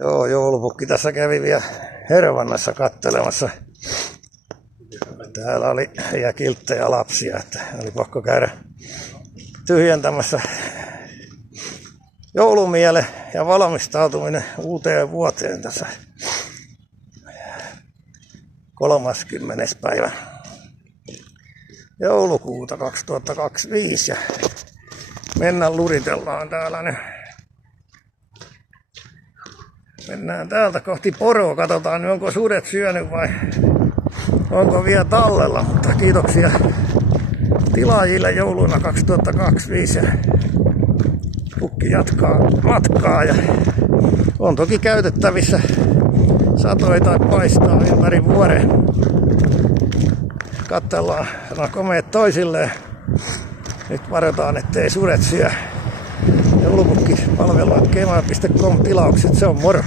Joo, joulupukki tässä kävi vielä Hervannassa kattelemassa. Täällä oli ja kilttejä lapsia, että oli pakko käydä tyhjentämässä joulumiele ja valmistautuminen uuteen vuoteen tässä 30. päivä joulukuuta 2025 ja mennään luritellaan täällä nyt. Mennään täältä kohti Poroa, katsotaan nyt onko sudet syönyt vai onko vielä tallella, mutta kiitoksia tilaajille jouluna 2025 ja pukki jatkaa matkaa ja on toki käytettävissä satoi tai paistaa ympäri vuoden. Katsellaan komeet toisilleen. Nyt varotaan ettei sudet syö. Joulupukki palvelua kema.com tilaukset, se on moro.